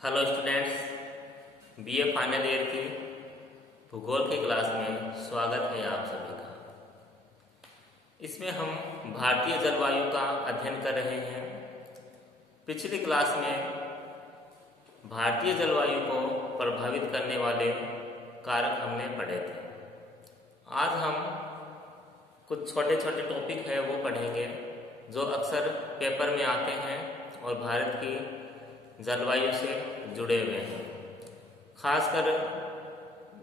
Hello students, BA final year की भूगोल की क्लास में स्वागत है आप सभी का। इसमें हम भारतीय जलवायु का अध्ययन कर रहे हैं। पिछली क्लास में भारतीय जलवायु को प्रभावित करने वाले कारक हमने पढ़े थे। आज हम कुछ छोटे छोटे टॉपिक है वो पढ़ेंगे जो अक्सर पेपर में आते हैं और भारत की जलवायु से जुड़े हुए हैं। खासकर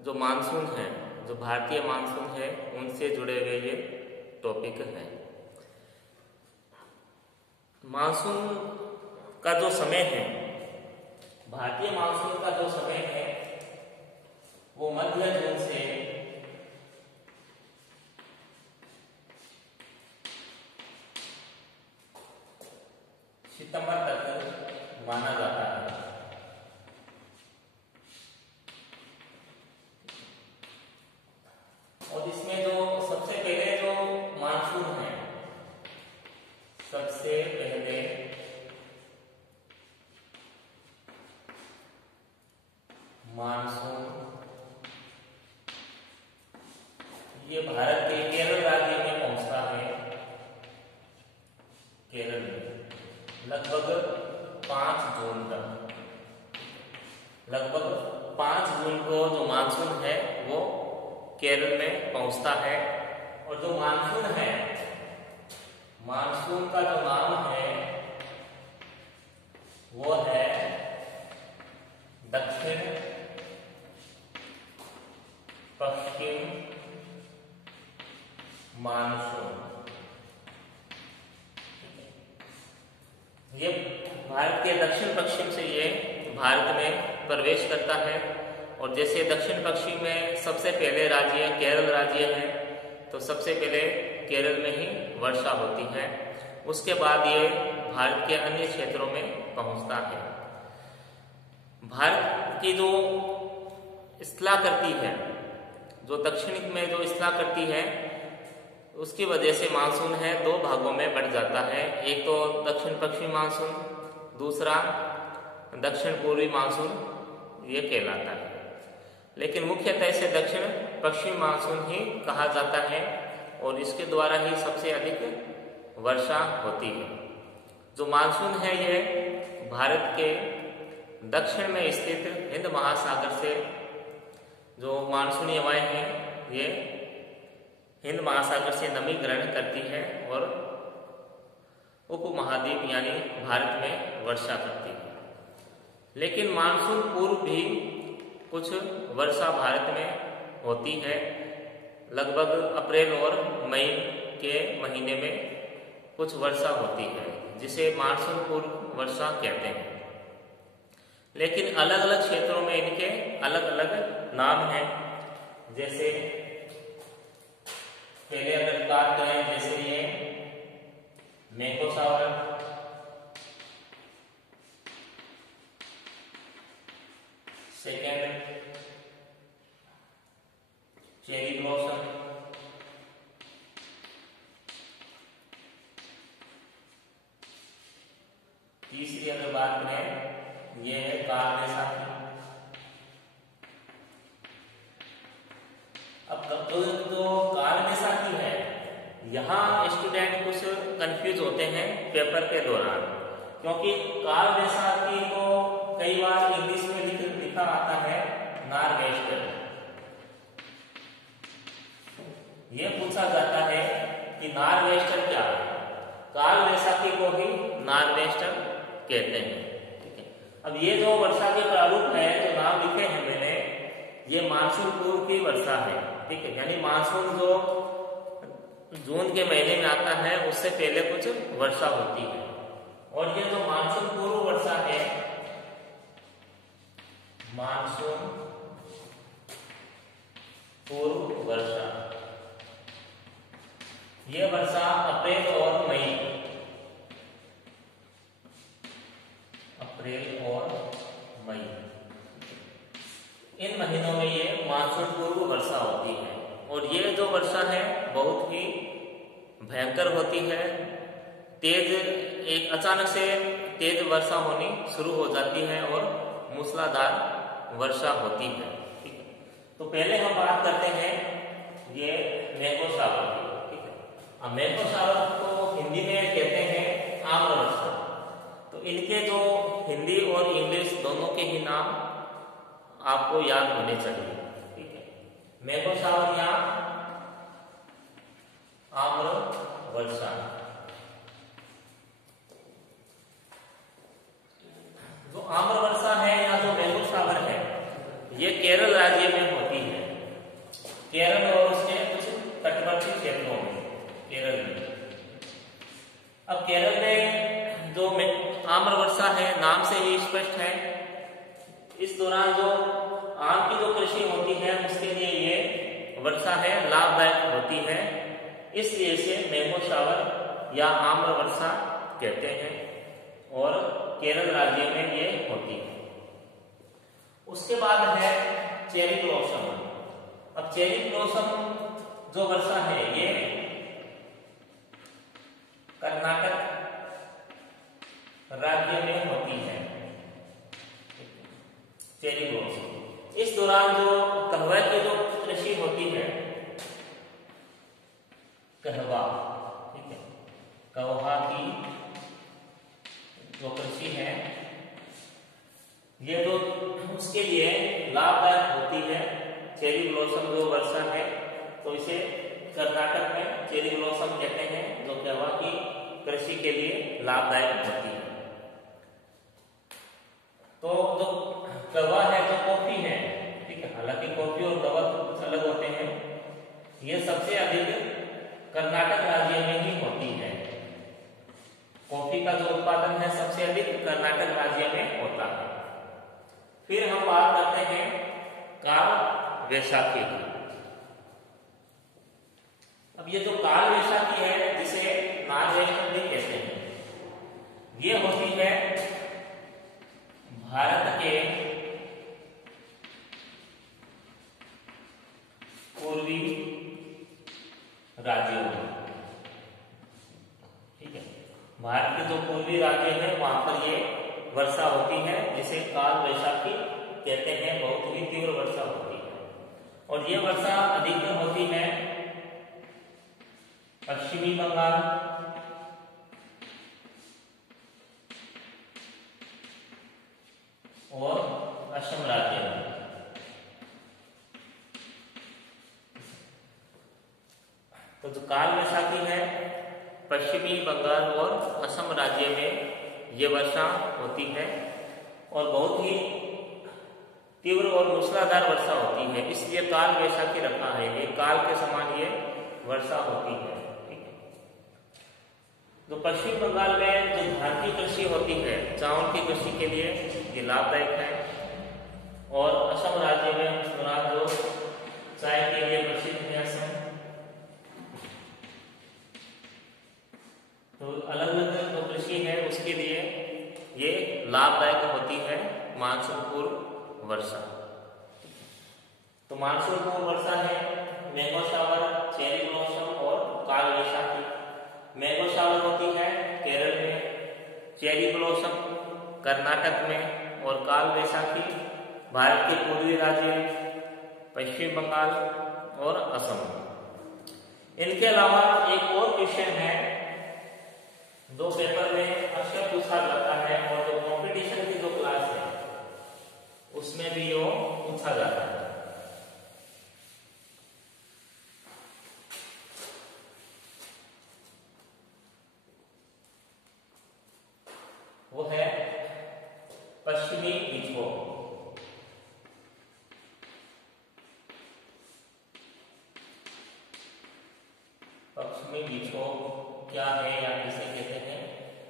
जो मानसून है, जो भारतीय मानसून है, उनसे जुड़े हुए ये टॉपिक हैं। मानसून का जो समय है, भारतीय मानसून का जो समय है वो मध्य जून से सितंबर तक माना जाता है। और इसमें जो सबसे पहले जो मानसून है, सबसे पहले मानसून ये भारत के केरल राज्य में पहुंचता है। केरल में लगभग 5 जून तक, लगभग 5 जून को जो मानसून है वो केरल में पहुंचता है। और जो मानसून है, मानसून का जो नाम है वो है दक्षिण पश्चिम मानसून। ये भारत के दक्षिण पश्चिम से ये भारत में प्रवेश करता है। और जैसे दक्षिण पश्चिम में सबसे पहले राज्य केरल राज्य है, तो सबसे पहले केरल में ही वर्षा होती है। उसके बाद ये भारत के अन्य क्षेत्रों में पहुंचता है। भारत की जो स्थलाकृति है, जो दक्षिण में जो स्थलाकृति है, उसकी वजह से मानसून है 2 भागों में बढ़ जाता है। एक तो दक्षिण पश्चिमी मानसून, दूसरा दक्षिण पूर्वी मानसून ये कहलाता है। लेकिन मुख्यतः से दक्षिण पश्चिमी मानसून ही कहा जाता है और इसके द्वारा ही सबसे अधिक वर्षा होती है। जो मानसून है ये भारत के दक्षिण में स्थित हिंद महासागर से जो मानसूनी हवाएं हैं ये हिंद महासागर से नमी ग्रहण करती है और उपमहाद्वीप यानी भारत में वर्षा करती है। लेकिन मानसून पूर्व भी कुछ वर्षा भारत में होती है। लगभग अप्रैल और मई के महीने में कुछ वर्षा होती है, जिसे मानसून पूर्व वर्षा कहते हैं। लेकिन अलग अलग क्षेत्रों में इनके अलग अलग नाम हैं। जैसे पहले अगर बात करें, जैसे ये mango shower, second cherry blossom, तीसरी अगर बात करें ये है काल बैसाखी। अब जो काल बैसाखी है, यहाँ स्टूडेंट कुछ कंफ्यूज होते हैं पेपर के दौरान, क्योंकि काल बैसाखी को कई बार इंग्लिश में लिखा आता है नॉर्वेस्टर। ये पूछा जाता है कि नॉर्वेस्टर क्या है। काल बैसाखी को ही नॉर्वेस्टर कहते हैं। ठीक है, अब ये जो वर्षा के प्रारूप है, जो नाम लिखे हैं मैंने, ये मानसून पूर्व की वर्षा है। ठीक है, यानी मानसून जो जून के महीने में आता है उससे पहले कुछ वर्षा होती है। और ये जो मानसून पूर्व वर्षा है, मानसून पूर्व वर्षा, ये वर्षा अप्रैल और मई, अप्रैल और मई इन महीनों में ये मानसून पूर्व वर्षा होती है। और ये जो वर्षा है बहुत ही भयंकर होती है। तेज एक अचानक से तेज वर्षा होनी शुरू हो जाती है और मूसलाधार वर्षा होती है। ठीक है, तो पहले हम बात करते हैं ये मैंगो शावर की। ठीक है, अब मैंगो शावर को हिंदी में कहते हैं आम्र वर्षा। तो इनके जो हिंदी और इंग्लिश दोनों के ही नाम आपको याद होने चाहिए। ठीक है, मैंगो शावर या आम्र वर्षा। जो आम्र वर्षा है या जो मैंगो शावर है, ये केरल राज्य में होती है। केरल और उसके कुछ तटवर्ती क्षेत्रों में, केरल में। अब केरल में जो आम्र वर्षा है, नाम से ही स्पष्ट है, इस दौरान जो आम की जो कृषि होती है उसके लिए ये वर्षा है लाभदायक होती है, इसलिए इसे मैंगो शावर या आम्र वर्षा कहते हैं और केरल राज्य में ये होती है। उसके बाद है चेरी ब्लॉसम। अब चेरी ब्लॉसम जो वर्षा है ये कर्नाटक राज्य में होती है। चेरी ब्लॉसम, इस दौरान जो कहवा की जो कृषि होती है, कहवा, ठीक है, कहवा की जो कृषि है ये जो उसके लिए लाभदायक होती है। चेरी ब्लॉसम जो वर्षा है, तो इसे कर्नाटक में चेरी ब्लॉसम कहते हैं, जो कहवा की कृषि के लिए लाभदायक होती है। तो जो कहवा है, जो कॉफी है, ठीक है, हालांकि कॉफी और कहवा कुछ अलग होते हैं, ये सबसे अधिक कर्नाटक राज्य में ही होती है। कॉफी का जो उत्पादन है सबसे अधिक कर्नाटक राज्य में होता है। फिर हम बात करते हैं काल वैशाखी की। अब ये जो काल वैशाखी है, जिसे नागवैशाखी भी कहते हैं, ये होती है भारत के पूर्वी राज्यों में। ठीक है, भारत के जो पूर्वी राज्य है वहां पर ये वर्षा होती है, जिसे काल वैशाखी कहते हैं। बहुत ही तीव्र वर्षा होती है और ये वर्षा अधिकतर होती है पश्चिमी बंगाल और असम राज्य में। तो जो काल वैशाखी है, पश्चिमी बंगाल और असम राज्य में ये वर्षा होती है और बहुत ही तीव्र और मूसलाधार वर्षा होती है, इसलिए काल वैशाखी रखा है। ये काल के समान ये वर्षा होती है। ठीक है, तो पश्चिम बंगाल में जो धान की कृषि होती है, चावल की कृषि के लिए ये लाभदायक है और असम राज्य में उस दौरान जो चाय के लिए प्रसिद्ध है असम। तो अलग अलग जो कृषि है उसके लिए ये लाभदायक होती है मानसून पूर्व वर्षा। तो मानसून पूर्व वर्षा है मैंगो शावर, चेरी ब्लॉसम और काल वैशाखी। मैंगो शावर होती है केरल में, चेरी ब्लॉसम कर्नाटक में और काल वैशाखी भारत के पूर्वी राज्य पश्चिम बंगाल और असम। इनके अलावा एक और क्वेश्चन है जो पेपर में अक्सर पूछा जाता है और जो कंपटीशन की जो क्लास है उसमें भी यो पूछा जाता है। वो है पश्चिमी विक्षोभ। पश्चिमी विक्षोभ क्या है या किसे कहते हैं,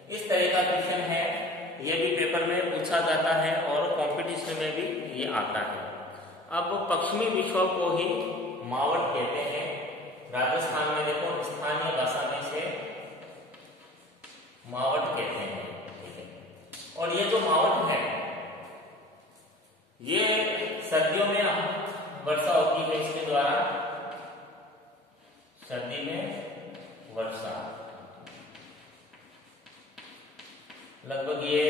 इस तरह का क्वेश्चन है। ये भी पेपर में पूछा जाता है और कंपटीशन में भी ये आता है। अब पश्चिमी विक्षोभ को ही मावट कहते हैं। राजस्थान में देखो स्थानीय भाषा में से मावट कहते हैं। और ये जो मावट है ये सर्दियों में वर्षा होती है, इसके द्वारा सर्दी में वर्षा लगभग ये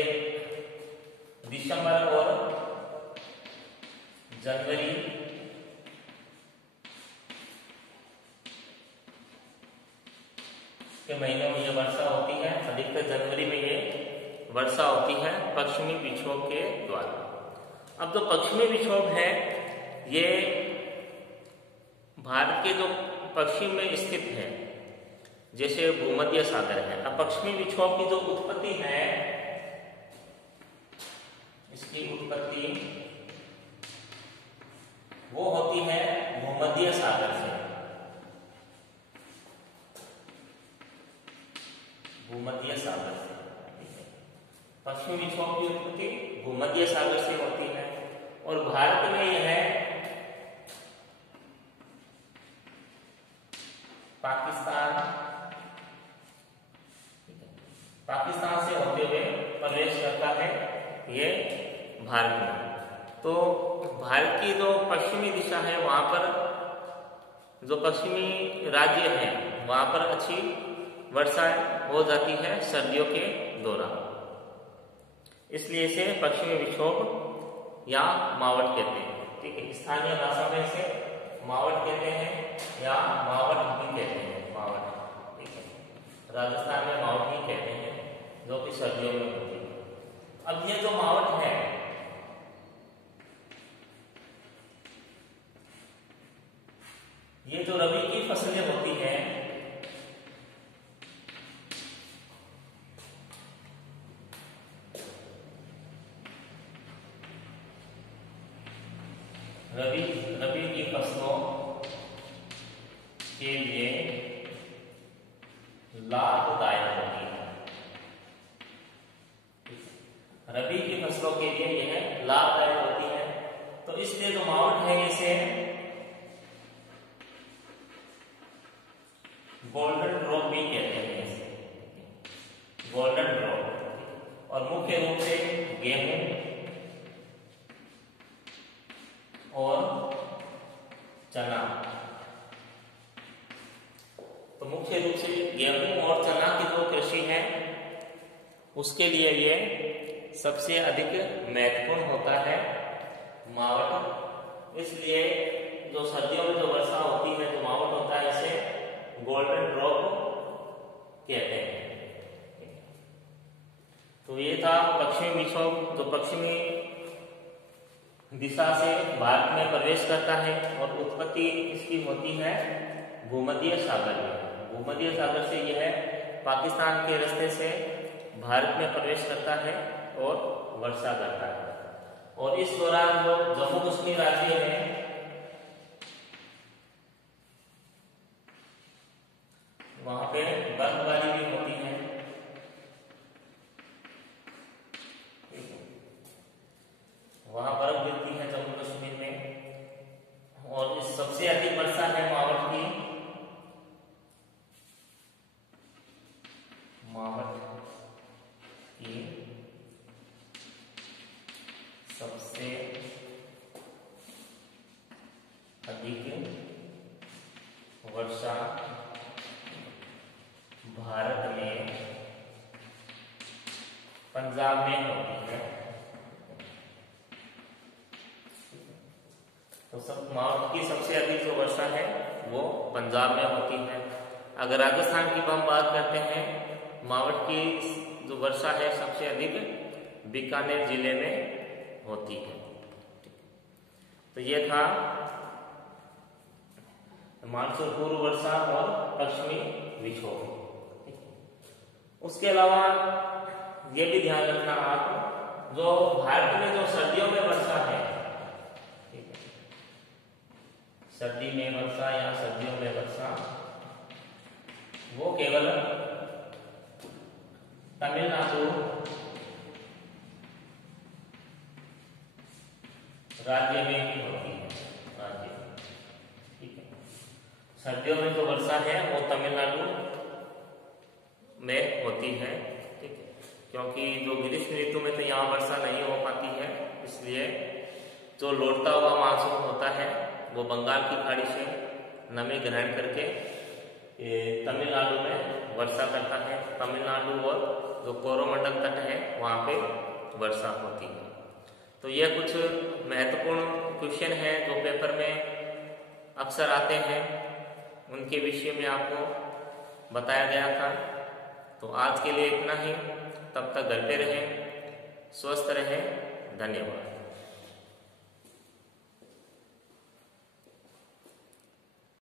दिसंबर और जनवरी के महीनों में ये वर्षा होती है, अधिकतर जनवरी में ये वर्षा होती है पश्चिमी विक्षोभ के द्वारा। अब जो पश्चिमी विक्षोभ है ये भारत के जो पश्चिम में स्थित है, जैसे भूमध्य सागर है। अब पश्चिमी विक्षोभ की जो उत्पत्ति है, इसकी उत्पत्ति वो होती है भूमध्य सागर से। भूमध्य सागर से पश्चिमी विक्षोभ की उत्पत्ति भूमध्य सागर से होती है और भारत में यह पाकिस्तान से होते हुए प्रवेश करता है ये भारत में। तो भारत की जो पश्चिमी दिशा है वहां पर जो पश्चिमी राज्य है वहां पर अच्छी वर्षा हो जाती है सर्दियों के दौरान, इसलिए इसे पश्चिमी विक्षोभ या मावट कहते हैं। ठीक है, स्थानीय भाषा में इसे मावट कहते हैं या मावट भी कहते हैं, मावट। ठीक है, राजस्थान में मावट ही कहते हैं जो कि सर्दियों में होती है। अब ये जो मावट है ये जो रबी की फसलें होती हैं रबी की फसलों के लिए लाभदायक होती है। रबी की फसलों के लिए यह लाभदायक होती है, तो इसलिए जो मावट है इसे गोल्डन ड्रॉप भी कहते हैं, गोल्डन ड्रॉप। और मुख्य रूप से गेहूं और चना, तो मुख्य रूप से गेहूं और चना की जो कृषि है उसके लिए ये सबसे अधिक महत्वपूर्ण होता है मावट। इसलिए जो सर्दियों में जो वर्षा होती है जो मावट होता है इसे गोल्डन ड्रॉप कहते हैं। तो ये था पश्चिमी विक्षोभ जो पश्चिमी दिशा से भारत में प्रवेश करता है और उत्पत्ति इसकी होती है भूमध्य सागर में। भूमध्य सागर से यह पाकिस्तान के रास्ते से भारत में प्रवेश करता है और वर्षा करता है। और इस दौरान जो जम्मू कश्मीर राज्य है वहां पे बर्फबारी भी होती है। वहां बर्फ गिरती है जम्मू कश्मीर में। और इस सबसे अधिक वर्षा है मावट की, सबसे अधिक वर्षा भारत में पंजाब में होती है। तो सब मावट की सबसे अधिक जो वर्षा है वो पंजाब में होती है। अगर राजस्थान की हम बात करते हैं, मावट की जो वर्षा है सबसे अधिक बीकानेर जिले में होती है। तो ये था मानसून पूर्व वर्षा और पश्चिमी विक्षोभ। उसके अलावा ये भी ध्यान रखना आप, जो भारत में जो सर्दियों में वर्षा है, सर्दी में वर्षा या सर्दियों में वर्षा, वो केवल तमिलनाडु राज्य में ही होती है। राज्य, ठीक है। सर्दियों में जो वर्षा है वो तमिलनाडु में होती है, ठीक है, क्योंकि जो ग्रीष्म ऋतु में तो यहाँ वर्षा नहीं हो पाती है, इसलिए जो लौटता हुआ मानसून होता है वो बंगाल की खाड़ी से नमी ग्रहण करके तमिलनाडु में वर्षा करता है। तमिलनाडु और जो कोरोमंडल तट है वहाँ पे वर्षा होती है। तो यह कुछ महत्वपूर्ण क्वेश्चन हैं जो पेपर में अक्सर आते हैं, उनके विषय में आपको बताया गया था। तो आज के लिए इतना ही, तब तक घर पे रहें, स्वस्थ रहें, धन्यवाद।